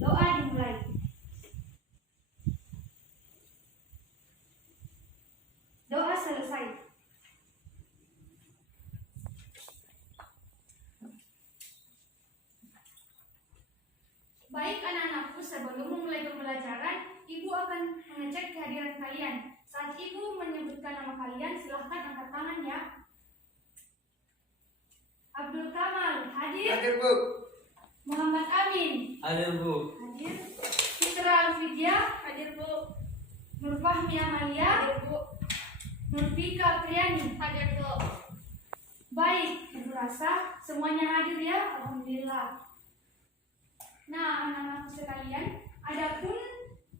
Doa dimulai. Doa selesai. Baik anak-anakku, sebelum memulai pembelajaran, Ibu akan mengecek kehadiran kalian. Saat Ibu menyebutkan nama kalian, silahkan angkat tangan ya. Abdul Kamal, hadir? Hadir, Bu. Muhammad Amin, Hadir, Bu. hadir. Fitra Alfidia, hadir Bu. Nur Fahmi Amalia, hadir Bu. Nurfika Priani, hadir Bu. Baik, Ibu rasa semuanya hadir ya, alhamdulillah. Nah, anak-anak sekalian, adapun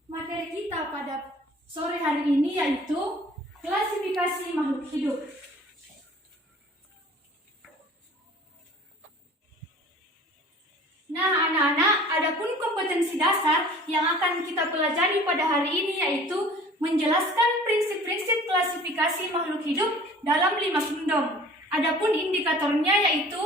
materi kita pada sore hari ini yaitu klasifikasi makhluk hidup. Nah, anak-anak, adapun kompetensi dasar yang akan kita pelajari pada hari ini yaitu menjelaskan prinsip-prinsip klasifikasi makhluk hidup dalam 5 kingdom. Adapun indikatornya yaitu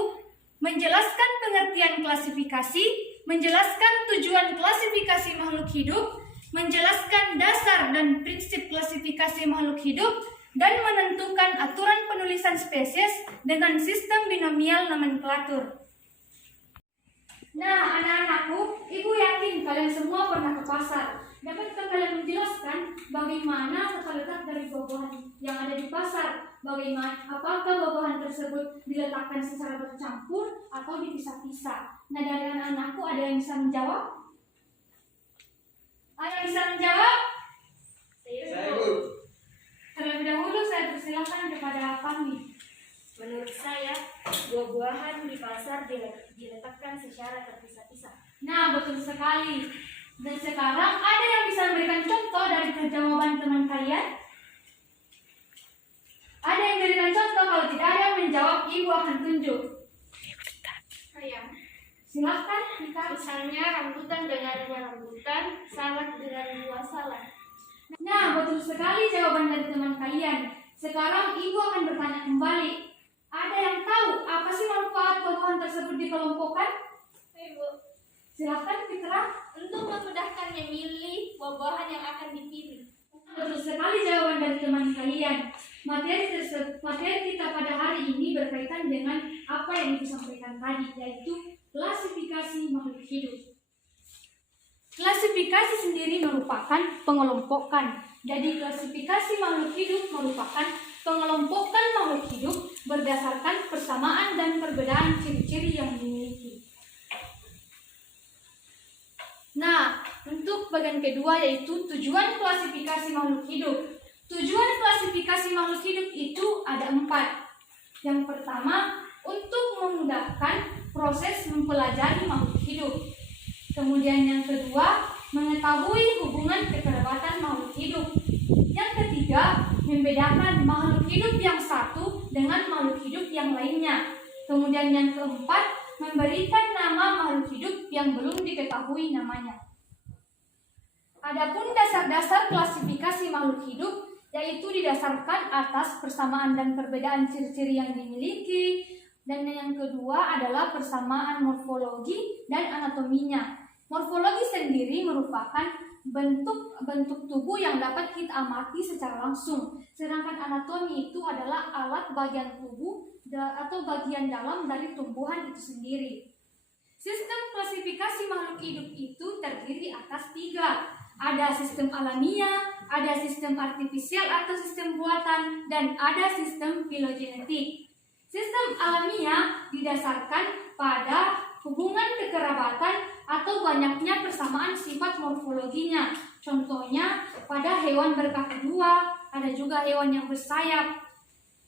menjelaskan pengertian klasifikasi, menjelaskan tujuan klasifikasi makhluk hidup, menjelaskan dasar dan prinsip klasifikasi makhluk hidup, dan menentukan aturan penulisan spesies dengan sistem binomial nomenklatur. Nah, anak-anakku, Ibu yakin kalian semua pernah ke pasar. Dapatkah kalian menjelaskan bagaimana tata letak dari buah-buahan yang ada di pasar? Apakah buah-buahan tersebut diletakkan secara bercampur atau dipisah-pisah? Nah, dari anak-anakku ada yang bisa menjawab? Ada yang bisa menjawab? Saya, Bu. Terlebih dahulu saya persilakan kepada Fahmi. Menurut saya, buah-buahan di pasar diletakkan secara terpisah-pisah. Nah, betul sekali. Dan sekarang ada yang bisa memberikan contoh dari jawaban teman kalian? Ada yang memberikan contoh? Kalau tidak ada yang menjawab, Ibu akan tunjuk. Saya, Silahkan, Ika. misalnya rambutan dengannya rambutan, salad dengan buah salad. Nah, betul sekali jawaban dari teman kalian. Sekarang Ibu akan bertanya kembali. Ada yang tahu apa sih manfaat buah-buahan tersebut dikelompokkan? Ibu, Silahkan, Fitra. untuk memudahkan memilih buah-buahan yang akan dipilih. Betul sekali jawaban dari teman kalian. Materi kita pada hari ini berkaitan dengan apa yang disampaikan tadi, yaitu klasifikasi makhluk hidup. Klasifikasi sendiri merupakan pengelompokan. Jadi klasifikasi makhluk hidup merupakan pengelompokan makhluk hidup berdasarkan persamaan dan perbedaan ciri-ciri yang dimiliki. Nah, untuk bagian kedua yaitu tujuan klasifikasi makhluk hidup. Tujuan klasifikasi makhluk hidup itu ada 4. Yang pertama, untuk memudahkan proses mempelajari makhluk hidup. Kemudian yang kedua, mengetahui hubungan kekerabatan makhluk hidup. Yang ketiga, membedakan makhluk hidup yang satu dengan makhluk hidup yang lainnya. Kemudian yang keempat, memberikan nama makhluk hidup yang belum diketahui namanya. Adapun dasar-dasar klasifikasi makhluk hidup yaitu didasarkan atas persamaan dan perbedaan ciri-ciri yang dimiliki, dan yang kedua adalah persamaan morfologi dan anatominya. Morfologi sendiri merupakan bentuk tubuh yang dapat kita amati secara langsung, sedangkan anatomi itu adalah alat bagian tubuh atau bagian dalam dari tumbuhan itu sendiri. Sistem klasifikasi makhluk hidup itu terdiri atas 3. Ada sistem alamiah, ada sistem artifisial atau sistem buatan, dan ada sistem filogenetik. Sistem alamiah didasarkan pada hubungan kekerabatan atau banyaknya persamaan sifat morfologinya. Contohnya pada hewan berkaki 2, ada juga hewan yang bersayap.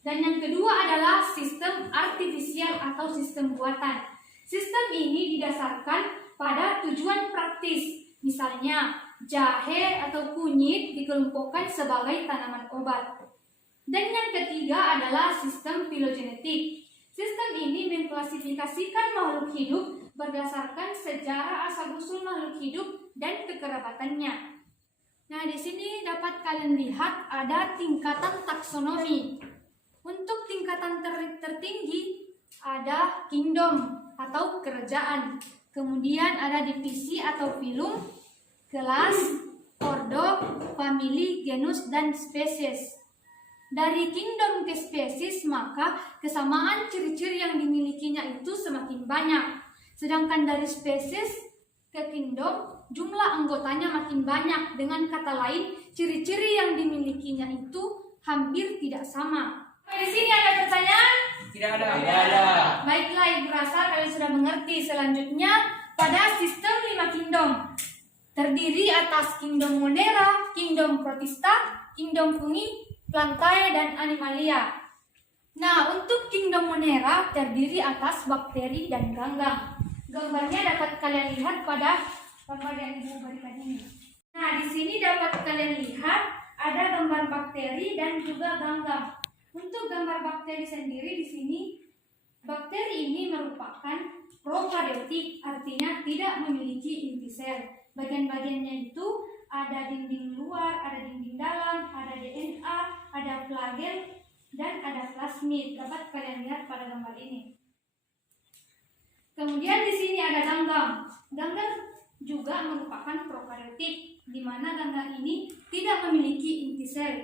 Dan yang kedua adalah sistem artifisial atau sistem buatan. Sistem ini didasarkan pada tujuan praktis. Misalnya, jahe atau kunyit dikelompokkan sebagai tanaman obat. Dan yang ketiga adalah sistem filogenetik. Sistem ini mengklasifikasikan makhluk hidup berdasarkan sejarah asal-usul makhluk hidup dan kekerabatannya. Nah, di sini dapat kalian lihat ada tingkatan taksonomi. Untuk tingkatan tertinggi ada kingdom atau kerajaan. Kemudian ada divisi atau filum, kelas, ordo, famili, genus, dan spesies. Dari kingdom ke spesies, maka kesamaan ciri-ciri yang dimilikinya itu semakin banyak. Sedangkan dari spesies ke kingdom, jumlah anggotanya makin banyak. Dengan kata lain, ciri-ciri yang dimilikinya itu hampir tidak sama. Di sini ada pertanyaan? Tidak ada. Tidak ada. Baiklah, Ibu rasa kalian sudah mengerti. Selanjutnya, pada sistem 5 kingdom terdiri atas kingdom Monera, kingdom Protista, kingdom Fungi, Plantae, dan Animalia. Nah, untuk kingdom Monera terdiri atas bakteri dan ganggang. Gambarnya dapat kalian lihat pada gambar yang Ibu berikan ini. Nah, di sini dapat kalian lihat ada gambar bakteri dan juga ganggang. Untuk gambar bakteri sendiri di sini, bakteri ini merupakan prokaryotik, artinya tidak memiliki inti sel. Bagian-bagiannya itu ada dinding luar, ada dinding dalam, ada DNA, ada flagel, dan ada plasmid. Dapat kalian lihat pada gambar ini. Kemudian di sini ada ganggang. Ganggang juga merupakan prokaryotik, di mana ganggang ini tidak memiliki inti sel.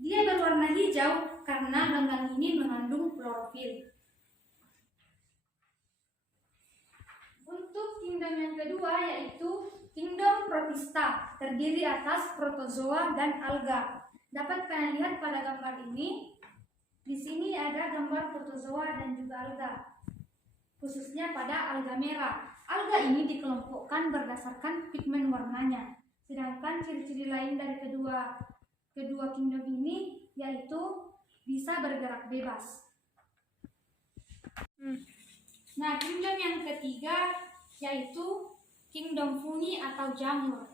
Dia berwarna hijau karena ganggang ini mengandung klorofil. Untuk kingdom yang kedua yaitu kingdom Protista, terdiri atas protozoa dan alga. Dapat kalian lihat pada gambar ini. Di sini ada gambar protozoa dan juga alga, khususnya pada alga merah. Alga ini dikelompokkan berdasarkan pigmen warnanya. Sedangkan ciri-ciri lain dari kedua kingdom ini yaitu bisa bergerak bebas. Nah, kingdom yang ketiga yaitu kingdom fungi atau jamur.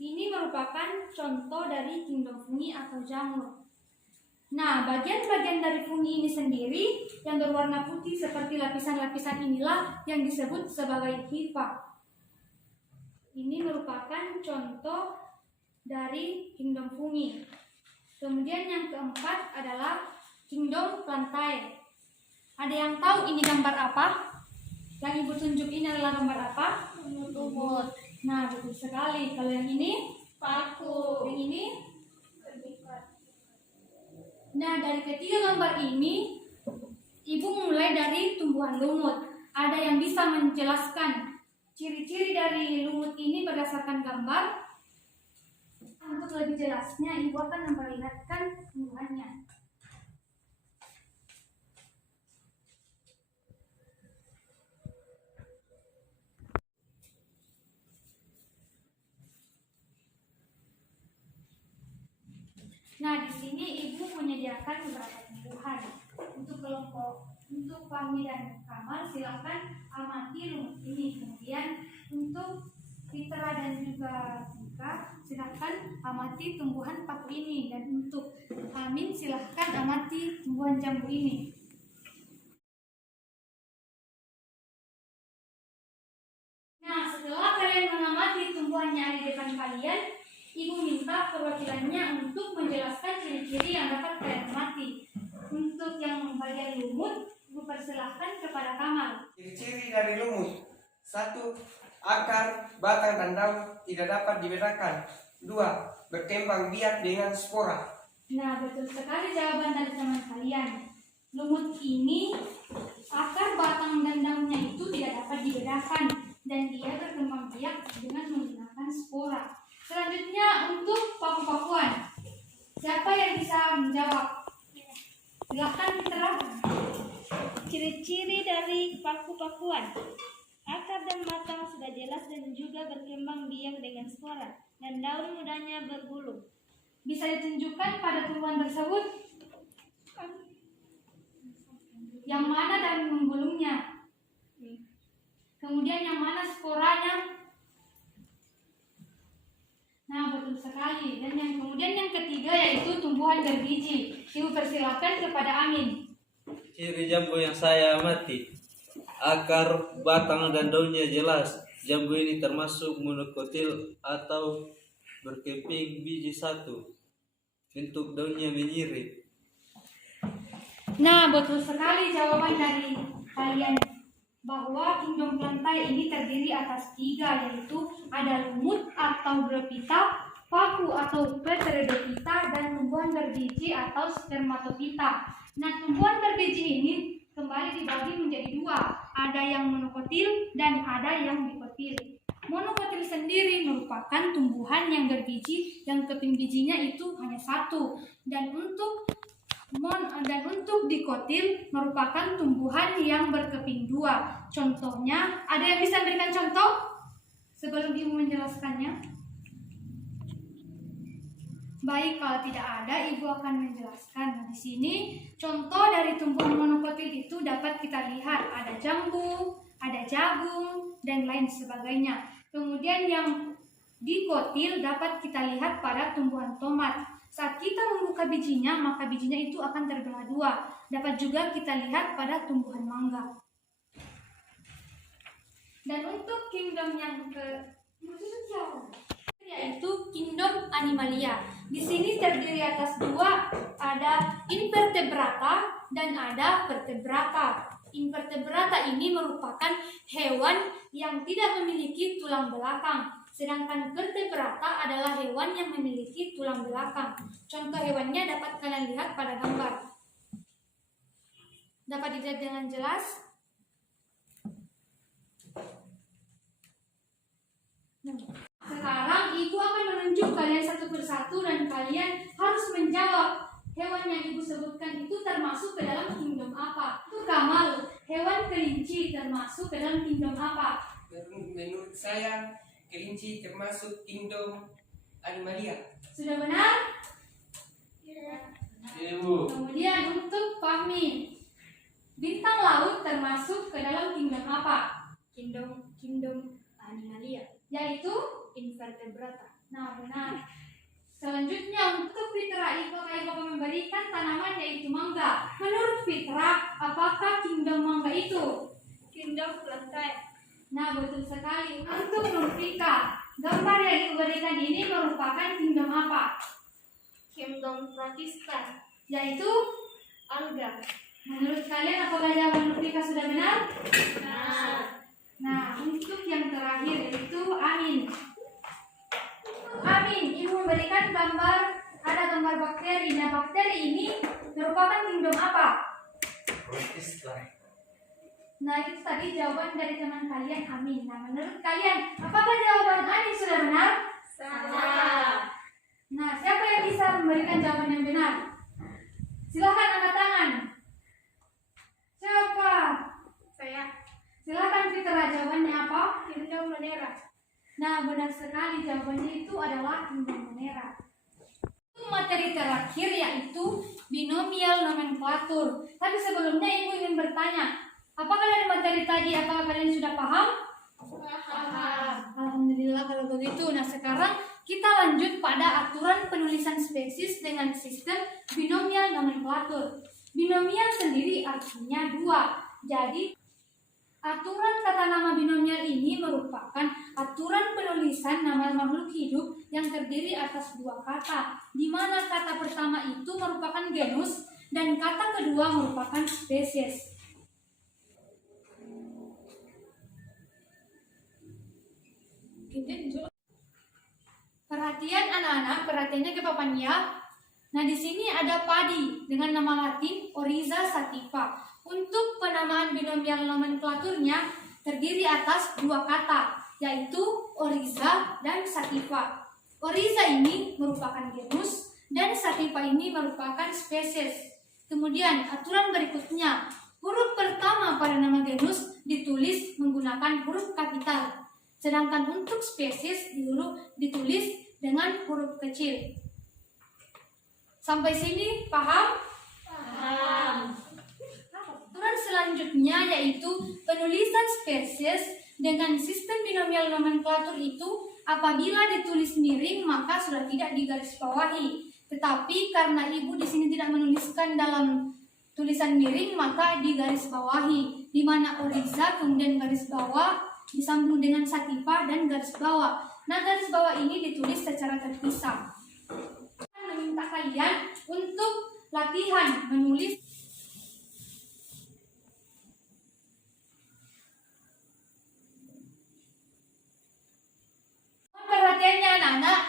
Ini merupakan contoh dari kingdom fungi atau jamur. Nah, bagian-bagian dari fungi ini sendiri yang berwarna putih seperti lapisan-lapisan inilah yang disebut sebagai hifa. Ini merupakan contoh dari kingdom fungi. Kemudian yang keempat adalah kingdom Plantae. Ada yang tahu ini gambar apa? Yang Ibu tunjuk ini adalah gambar apa? Lumut. Nah, betul sekali. Kalau yang ini? Paku. Yang ini? Nah, dari ketiga gambar ini, Ibu mulai dari tumbuhan lumut. Ada yang bisa menjelaskan ciri-ciri dari lumut ini berdasarkan gambar? Untuk lebih jelasnya, Ibu akan memperlihatkan tumbuhannya. Nah, di sini Ibu menyediakan beberapa tumbuhan. Untuk kelompok Fahmi dan Kamal, silakan amati lumut ini. Kemudian untuk Fitra dan juga Tika, silakan amati tumbuhan paku ini. Dan untuk Amin, silakan amati tumbuhan jambu ini. Nah, setelah kalian mengamati tumbuhannya di depan kalian, Ibu minta perwakilannya untuk menjelaskan ciri-ciri yang dapat kalian amati. Untuk yang bagian lumut, Ibu persilahkan kepada Kamal. Ciri-ciri dari lumut. 1. Akar, batang, dan daun tidak dapat dibedakan. 2. Berkembang biak dengan spora. Nah, betul sekali jawaban dari teman kalian. Lumut ini, akar, batang, dan daunnya itu tidak dapat dibedakan. Dan dia berkembang biak dengan menggunakan spora. Selanjutnya untuk paku-pakuan. Siapa yang bisa menjawab? Silakan Fitra. Ciri-ciri dari paku-pakuan. Akar dan batang sudah jelas dan juga berkembang biak dengan spora, dan daun mudanya bergulung. Bisa ditunjukkan pada tumbuhan tersebut? Yang mana daun menggulungnya? Kemudian yang mana sporanya? Nah, betul sekali. Dan kemudian yang ketiga yaitu tumbuhan berbiji. Ibu persilakan kepada Amin. Ciri jambu yang saya amati, akar, batang, dan daunnya jelas. Jambu ini termasuk monokotil atau berkeping biji satu. Bentuk daunnya menyirip. Nah, betul sekali jawaban dari kalian bahwa kingdom plantae ini terdiri atas 3, yaitu ada lumut atau brepita, paku atau pteridopita, dan tumbuhan berbiji atau spermatopita. Nah, tumbuhan berbiji ini kembali dibagi menjadi 2, ada yang monokotil dan ada yang dikotil. Monokotil sendiri merupakan tumbuhan yang berbiji yang keping bijinya itu hanya 1, dan untuk dikotil merupakan tumbuhan yang berkeping 2. Contohnya, ada yang bisa memberikan contoh sebelum Ibu menjelaskannya? Baik, kalau tidak ada, Ibu akan menjelaskan. Nah, di sini contoh dari tumbuhan monokotil itu dapat kita lihat, ada jambu, ada jagung, dan lain sebagainya. Kemudian yang dikotil dapat kita lihat pada tumbuhan tomat. Saat kita membuka bijinya, maka bijinya itu akan terbelah 2. Dapat juga kita lihat pada tumbuhan mangga. Dan untuk kingdom yang yaitu kingdom Animalia. Di sini terdiri atas 2, ada invertebrata dan ada vertebrata. Invertebrata ini merupakan hewan yang tidak memiliki tulang belakang, sedangkan vertebrata adalah hewan yang memiliki tulang belakang. Contoh hewannya dapat kalian lihat pada gambar. Dapat dilihat dengan jelas? Sekarang Ibu akan menunjuk kalian satu persatu dan kalian harus menjawab hewan yang Ibu sebutkan itu termasuk ke dalam kingdom apa. Itu Kamal, hewan kelinci termasuk ke dalam kingdom apa? Menurut saya, kelinci termasuk kingdom Animalia. Sudah benar? Ibu. Kemudian untuk Fahmi, bintang laut termasuk ke dalam kingdom apa? Kingdom Animalia. Yaitu Invertebrata. nah, benar. Selanjutnya untuk Fitra, Ibu akan memberikan tanaman yaitu mangga. Menurut Fitra, apakah kingdom mangga itu? Kingdom Plantae. Nah, betul sekali. Untuk Nurfika, gambar yang Ibu berikan ini merupakan kingdom apa? Kingdom Protista. Yaitu, Alga. menurut kalian apakah jawaban Nurfika sudah benar? Nah, Nah, untuk yang terakhir yaitu Amin. Amin, Ibu memberikan gambar, ada gambar bakteri. Nah, bakteri ini merupakan kingdom apa? Protista. Nah, itu tadi jawaban dari teman kalian, Amin. Nah, menurut kalian, apakah jawaban Amin sudah benar? salah. Nah, siapa yang bisa memberikan jawaban yang benar? Silakan angkat tangan. Siapa? Saya Silakan Fitra, jawabannya apa? Kingdom Monera. Nah, benar sekali, jawabannya itu adalah kingdom Monera. Materi terakhir yaitu binomial nomenklatur. Tapi sebelumnya Ibu ingin bertanya, apakah dari materi tadi, apakah kalian sudah paham? Paham. Alhamdulillah kalau begitu. Nah, sekarang kita lanjut pada aturan penulisan spesies dengan sistem binomial nomenklatur. Binomial sendiri artinya 2. Jadi, aturan tata nama binomial ini merupakan aturan penulisan nama makhluk hidup yang terdiri atas 2 kata, di mana kata pertama itu merupakan genus dan kata kedua merupakan spesies. Perhatian anak-anak, perhatiannya ke papan ya. Nah, di sini ada padi dengan nama Latin Oryza sativa. Untuk penamaan binomial nomenklaturnya terdiri atas 2 kata, yaitu Oryza dan sativa. Oryza ini merupakan genus dan sativa ini merupakan spesies. Kemudian aturan berikutnya, huruf pertama pada nama genus ditulis menggunakan huruf kapital, sedangkan untuk spesies ditulis dengan huruf kecil. Sampai sini paham? Paham. Aturan selanjutnya yaitu penulisan spesies dengan sistem binomial nomenklatur itu apabila ditulis miring maka sudah tidak digarisbawahi. Tetapi karena Ibu di sini tidak menuliskan dalam tulisan miring maka digarisbawahi, di mana Oryza kemudian garis bawah disambung dengan sativa dan garis bawah. Nah, garis bawah ini ditulis secara terpisah. Saya meminta kalian untuk latihan menulis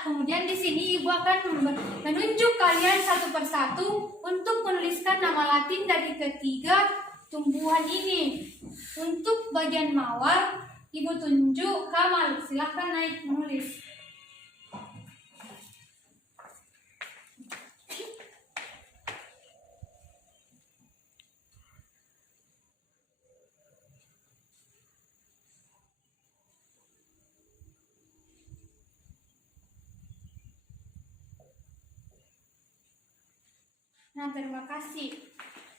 Kemudian di sini ibu akan menunjuk kalian satu persatu untuk menuliskan nama Latin dari ketiga tumbuhan ini. Untuk bagian mawar, ibu tunjuk Kamal. Silahkan naik menulis. Nah, terima kasih.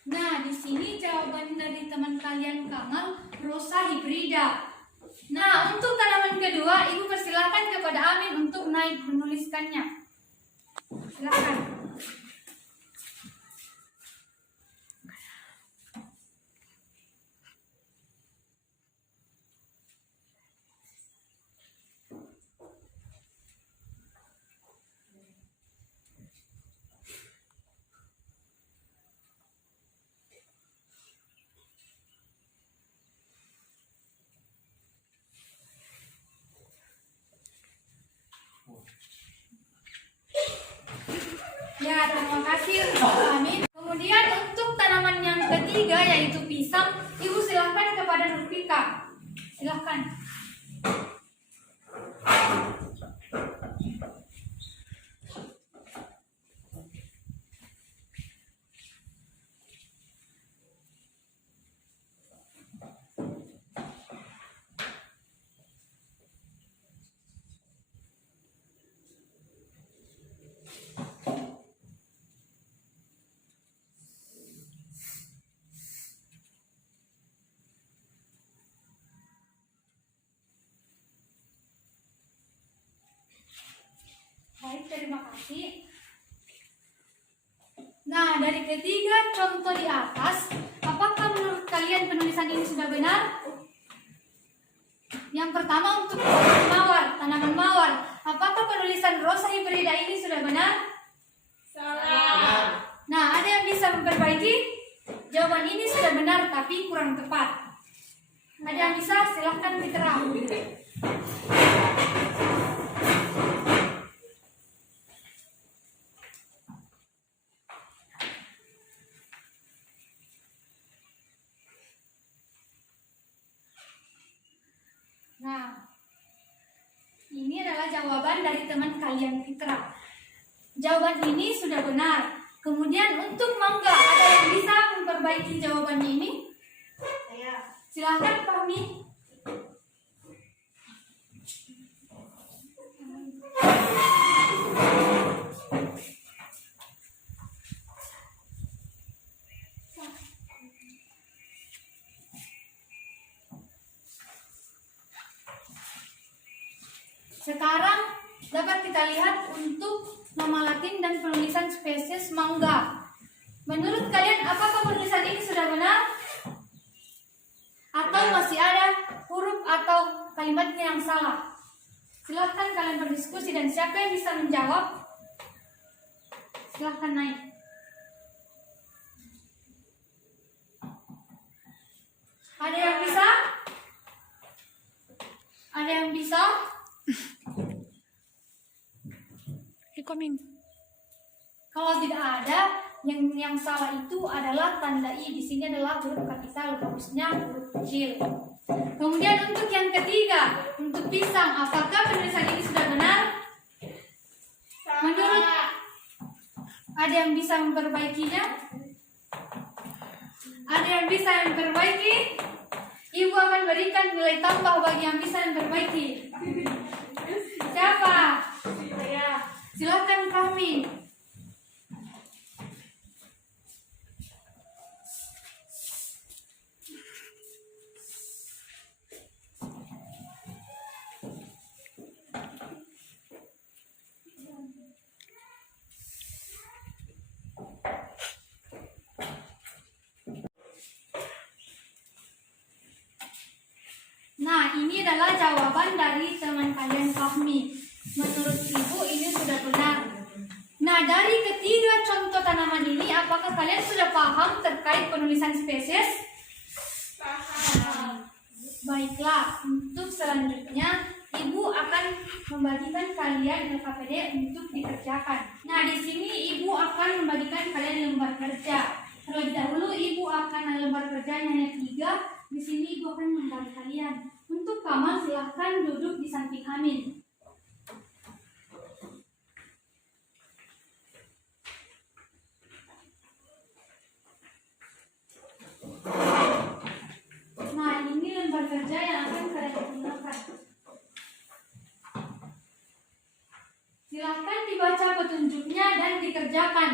Nah, di sini jawaban dari teman kalian Kamal, Rosa hibrida. Nah, untuk tanaman kedua, ibu persilahkan kepada Amin untuk naik menuliskannya. Silakan. Ya, terima kasih Amin. Kemudian untuk tanaman yang ketiga yaitu pisang, ibu silahkan kepada Nurfika. Silahkan. Baik, terima kasih. Nah, dari ketiga contoh di atas, apakah menurut kalian penulisan ini sudah benar? Yang pertama untuk tanaman mawar. Apakah penulisan Rosa hibrida ini sudah benar? Salah. Nah, ada yang bisa memperbaiki? Jawaban ini sudah benar tapi kurang tepat. Ada yang bisa? Silahkan diterang. Nah, ini adalah jawaban dari teman kalian Fitra. Jawaban ini sudah benar. Kemudian untuk mangga, ada yang bisa memperbaiki jawabannya ini? Saya. Silahkan Fahmi. Sekarang dapat kita lihat untuk nama Latin dan penulisan spesies mangga. Menurut kalian apakah penulisan ini sudah benar? Atau masih ada huruf atau kalimatnya yang salah? Silahkan kalian berdiskusi dan siapa yang bisa menjawab? Silahkan naik. Ada yang bisa? Ada yang bisa? Kalau tidak ada, yang salah itu adalah tanda i. Di sini adalah huruf kapital, bagusnya huruf kecil. Kemudian untuk yang ketiga, untuk pisang, apakah penulisan ini sudah benar? Menurut ada yang bisa memperbaikinya? Ada yang bisa memperbaiki? Ibu akan berikan nilai tambah bagi yang bisa memperbaiki. Siapa? Saya. Silakan Fahmi. Nah, ini adalah jawaban dari teman kalian Fahmi. Menurut ibu ini sudah benar. Nah, dari ketiga contoh tanaman ini, apakah kalian sudah paham terkait penulisan spesies? Paham. Baiklah, untuk selanjutnya Ibu akan membagikan kalian LKPD untuk dikerjakan. Nah, di sini Ibu akan membagikan kalian lembar kerja. Terlebih dahulu Ibu akan lembar kerjanya hanya 3. Di sini Ibu akan membagi kalian. Untuk Kamal silahkan duduk di samping Amin. Nah, ini lembar kerja yang akan kalian gunakan. Silahkan dibaca petunjuknya dan dikerjakan.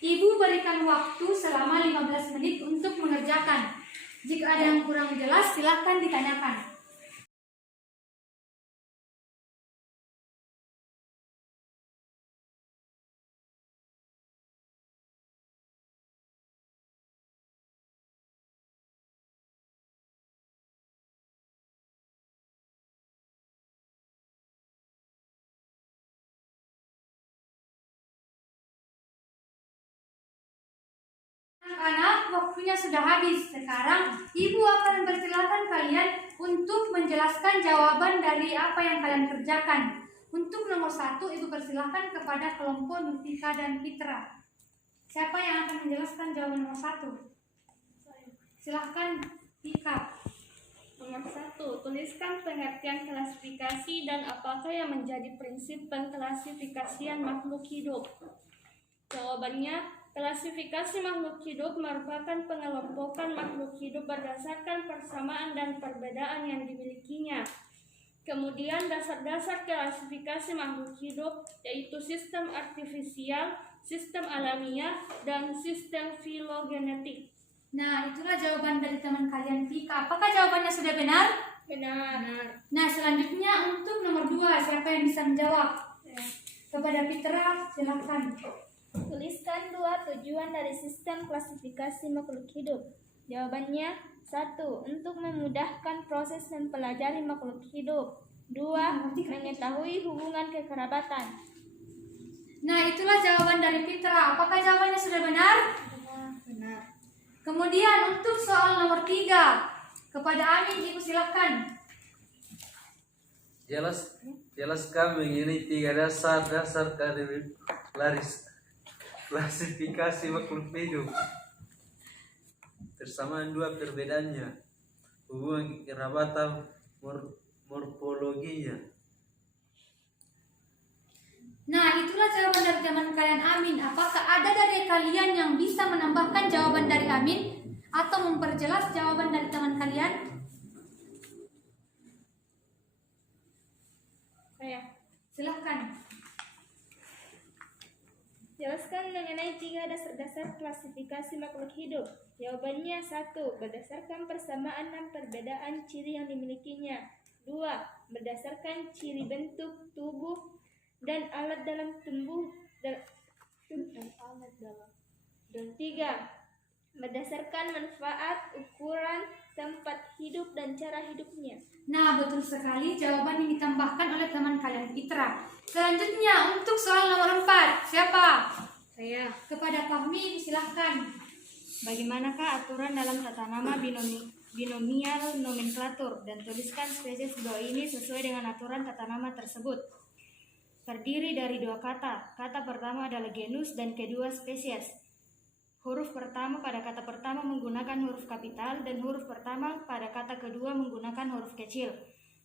Ibu berikan waktu selama 15 menit untuk mengerjakan. Jika ada yang kurang jelas, silahkan ditanyakan. Anak-anak, waktunya sudah habis. Sekarang Ibu akan mempersilahkan kalian untuk menjelaskan jawaban dari apa yang kalian kerjakan. Untuk nomor 1, Ibu persilahkan kepada kelompok Nutika dan Fitra. Siapa yang akan menjelaskan jawaban nomor 1? Silahkan, Tika. Nomor 1, tuliskan pengertian klasifikasi dan apakah yang menjadi prinsip pengklasifikasian makhluk hidup. Jawabannya, klasifikasi makhluk hidup merupakan pengelompokan makhluk hidup berdasarkan persamaan dan perbedaan yang dimilikinya. Kemudian dasar-dasar klasifikasi makhluk hidup yaitu sistem artifisial, sistem alamiah, dan sistem filogenetik. Nah, itulah jawaban dari teman kalian, Tika. Apakah jawabannya sudah benar? Benar. Nah, selanjutnya untuk nomor 2, siapa yang bisa menjawab? Kepada Fitra, silakan. Tuliskan 2 tujuan dari sistem klasifikasi makhluk hidup. Jawabannya, 1. Untuk memudahkan proses mempelajari makhluk hidup. 2. Mengetahui hubungan kekerabatan. Nah, itulah jawaban dari Fitra. Apakah jawabannya sudah benar? Benar. Kemudian untuk soal nomor 3, kepada Amin, Ibu silakan. Jelaskan mengenai 3 dasar klasifikasi makhluk hidup. Persamaan 2 perbedaannya, hubungan kerabatan, morfologinya. Nah, itulah jawaban dari teman kalian, Amin. Apakah ada dari kalian yang bisa menambahkan jawaban dari Amin atau memperjelas jawaban dari teman kalian? Saya. Silahkan. Jelaskan mengenai 3 dasar-dasar klasifikasi makhluk hidup. Jawabannya, 1. Berdasarkan persamaan dan perbedaan ciri yang dimilikinya. 2. Berdasarkan ciri bentuk, tubuh, dan alat dalam tumbuh dan 3. Berdasarkan manfaat, ukuran, tempat hidup, dan cara hidupnya. Nah, betul sekali jawaban yang ditambahkan oleh teman kalian, Fitra. Selanjutnya untuk soal nomor 4, siapa? Saya. Kepada kami, silahkan. Bagaimanakah aturan dalam tata nama binomial nomenklatur, dan tuliskan spesies buah ini sesuai dengan aturan tata nama tersebut. Terdiri dari 2 kata. Kata pertama adalah genus dan kedua spesies. Huruf pertama pada kata pertama menggunakan huruf kapital dan huruf pertama pada kata kedua menggunakan huruf kecil.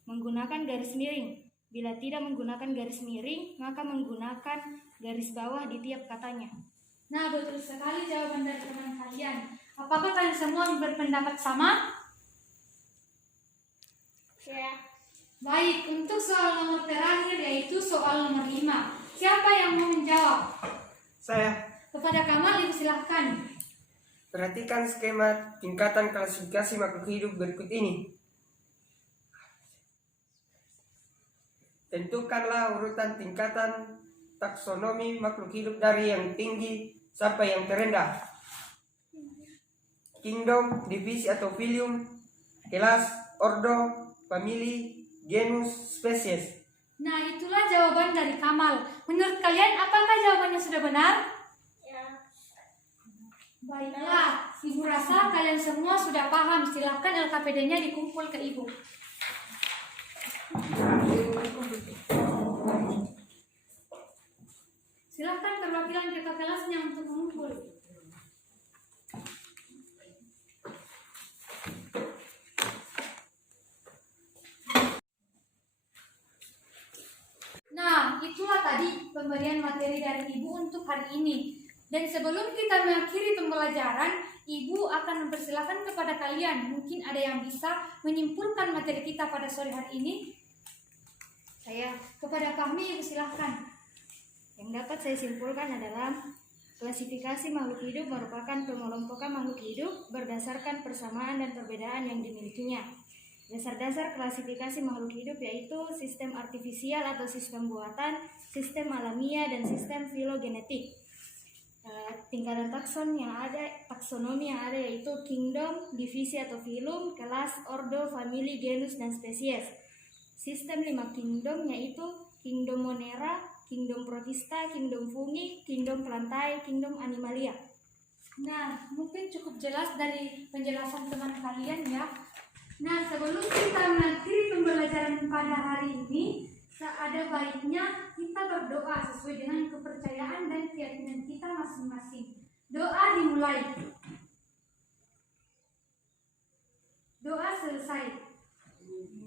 Menggunakan garis miring. Bila tidak menggunakan garis miring, maka menggunakan garis bawah di tiap katanya. Nah, betul sekali jawaban dari teman kalian. Apakah kalian semua berpendapat sama? Ya. Baik, untuk soal nomor terakhir yaitu soal nomor 5. Siapa yang mau menjawab? Saya. Kepada Kamal, Ibu silahkan. Perhatikan skema tingkatan klasifikasi makhluk hidup berikut ini. Tentukanlah urutan tingkatan taksonomi makhluk hidup dari yang tinggi sampai yang terendah. Kingdom, divisi atau filium, kelas, ordo, famili, genus, spesies. Nah, itulah jawaban dari Kamal. Menurut kalian, apakah jawabannya sudah benar? Ya. Baiklah, Ibu rasa kalian semua sudah paham. Silahkan LKPD-nya dikumpul ke Ibu. Silakan perwakilan kakak kelasnya untuk mengumpul. Nah, itulah tadi pemberian materi dari Ibu untuk hari ini. Dan sebelum kita mengakhiri pembelajaran, Ibu akan mempersilahkan kepada kalian. Mungkin ada yang bisa menyimpulkan materi kita pada sore hari ini. Kepada kami, Ibu silahkan. Yang dapat saya simpulkan adalah klasifikasi makhluk hidup merupakan pengelompokan makhluk hidup berdasarkan persamaan dan perbedaan yang dimilikinya. Dasar-dasar klasifikasi makhluk hidup yaitu sistem artifisial atau sistem buatan, sistem alamiah, dan sistem filogenetik. Tingkatan taksonomi yang ada yaitu kingdom, divisi atau filum, kelas, ordo, famili, genus, dan spesies. Sistem 5 kingdom yaitu kingdom monera, kingdom protista, kingdom fungi, kingdom plantae, kingdom animalia. Nah, mungkin cukup jelas dari penjelasan teman kalian ya. Nah, sebelum kita mengakhiri pembelajaran pada hari ini, ada baiknya kita berdoa sesuai dengan kepercayaan dan keyakinan kita masing-masing. Doa dimulai. Doa selesai.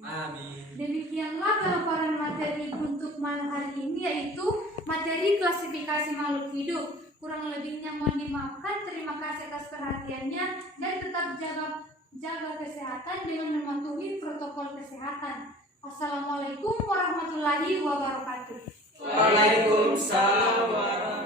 Amin. Demikianlah pemaparan materi untuk malam hari ini, yaitu materi klasifikasi makhluk hidup. Kurang lebihnya mohon dimaafkan. Terima kasih atas perhatiannya dan tetap jaga kesehatan dengan mematuhi protokol kesehatan. Assalamualaikum warahmatullahi wabarakatuh. Waalaikumsalam warahmatullahi wabarakatuh.